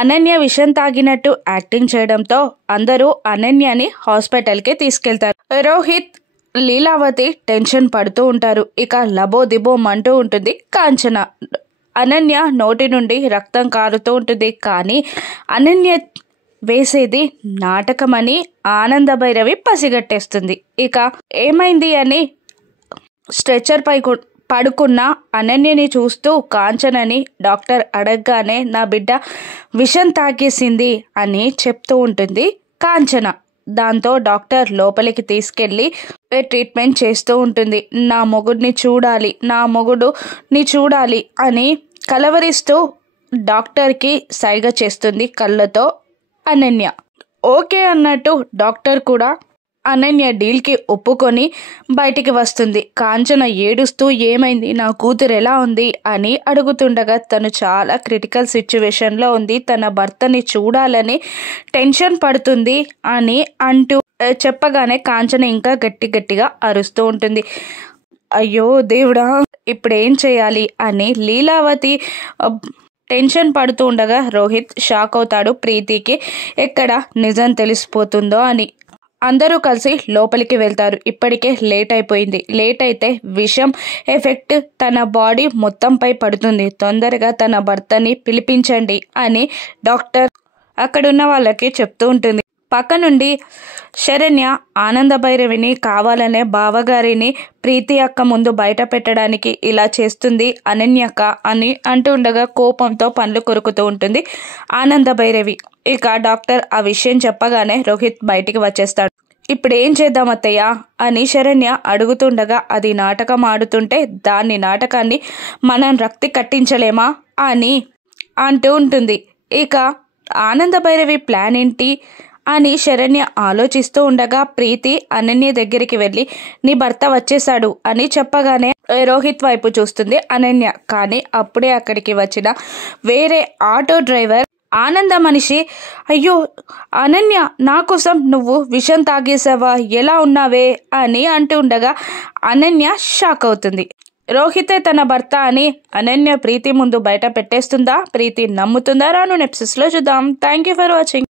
అనన్య విషం తాగినట్టు యాక్టింగ్ చేయడంతో అందరూ అనన్యని హాస్పిటల్కి తీసుకెళ్తారు. రోహిత్, లీలావతి టెన్షన్ పడుతూ ఉంటారు. ఇక లబో దిబో అంటూ ఉంటుంది కాంచన. అనన్య నోటి నుండి రక్తం కారుతూ ఉంటుంది. కానీ అనన్య వేసేది నాటకమని ఆనంద భైరవి పసిగట్టేస్తుంది. ఇక ఏమైంది అని స్ట్రెచర్ పై పడుకున్న అనన్యని చూస్తూ కాంచనని డాక్టర్ అడగగానే నా బిడ్డ విషం తాగేసింది అని చెప్తూ ఉంటుంది కాంచన. దాంతో డాక్టర్ లోపలికి తీసుకెళ్ళి ట్రీట్మెంట్ చేస్తూ ఉంటుంది. నా మొగుడిని చూడాలి అని కలవరిస్తూ డాక్టర్కి సైగ చేస్తుంది కళ్ళతో అనన్య. ఓకే అన్నట్టు డాక్టర్ కూడా అనన్య డీల్కి ఒప్పుకొని బయటికి వస్తుంది. కాంచన ఏడుస్తూ ఏమైంది, నా కూతురు ఎలా ఉంది అని అడుగుతుండగా తను చాలా క్రిటికల్ సిచ్యువేషన్లో ఉంది, తన భర్తని చూడాలని టెన్షన్ పడుతుంది అని అంటూ చెప్పగానే కాంచన ఇంకా గట్టిగా అరుస్తూ ఉంటుంది. అయ్యో దేవుడా, ఇప్పుడు ఏం చేయాలి అని లీలావతి టెన్షన్ పడుతూ ఉండగా రోహిత్ షాక్ అవుతాడు ప్రీతికి ఎక్కడ నిజం తెలిసిపోతుందో అని. అందరూ కలిసి లోపలికి వెళ్తారు. ఇప్పటికే లేట్ అయిపోయింది. లేట్ అయితే విషం ఎఫెక్ట్ తన బాడీ మొత్తంపై పడుతుంది. తొందరగా తన భర్తని పిలిపించండి అని డాక్టర్ అక్కడున్న వాళ్ళకి చెప్తూ ఉంటుంది. పక్క నుండి శరణ్య ఆనంద భైరవిని కావాలనే బావగారిని ప్రీతి అక్క ముందు బయట పెట్టడానికి ఇలా చేస్తుంది అనన్యక్క అని అంటుండగా కోపంతో పండ్లు కొరుకుతూ ఉంటుంది ఆనంద భైరవి. ఇక డాక్టర్ ఆ విషయం చెప్పగానే రోహిత్ బయటికి వచ్చేస్తాడు. ఇప్పుడు ఏం చేద్దాం అత్తయ్య అని శరణ్య అడుగుతుండగా అది నాటకం ఆడుతుంటే నాటకాన్ని మనం రక్తి కట్టించలేమా అని అంటూ ఉంటుంది. ఇక ఆనంద భైరవి ప్లాన్ ఏంటి అని శరణ్య ఆలోచిస్తూ ఉండగా ప్రీతి అనన్య దగ్గరికి వెళ్ళి నీ భర్త వచ్చేసాడు అని చెప్పగానే రోహిత్ వైపు చూస్తుంది అనన్య. కానీ అప్పుడే అక్కడికి వచ్చిన వేరే ఆటో డ్రైవర్ ఆనంద మనిషి అయ్యో అనన్య, నా కోసం నువ్వు విషం తాగేసావా, ఎలా ఉన్నావే అని అంటూ ఉండగా అనన్య షాక్ అవుతుంది. రోహితే తన భర్త అని అనన్య ప్రీతి ముందు బయట పెట్టేస్తుందా, ప్రీతి నమ్ముతుందా? రాను ఎపిసోడ్స్లో చూద్దాం. Thank you for watching.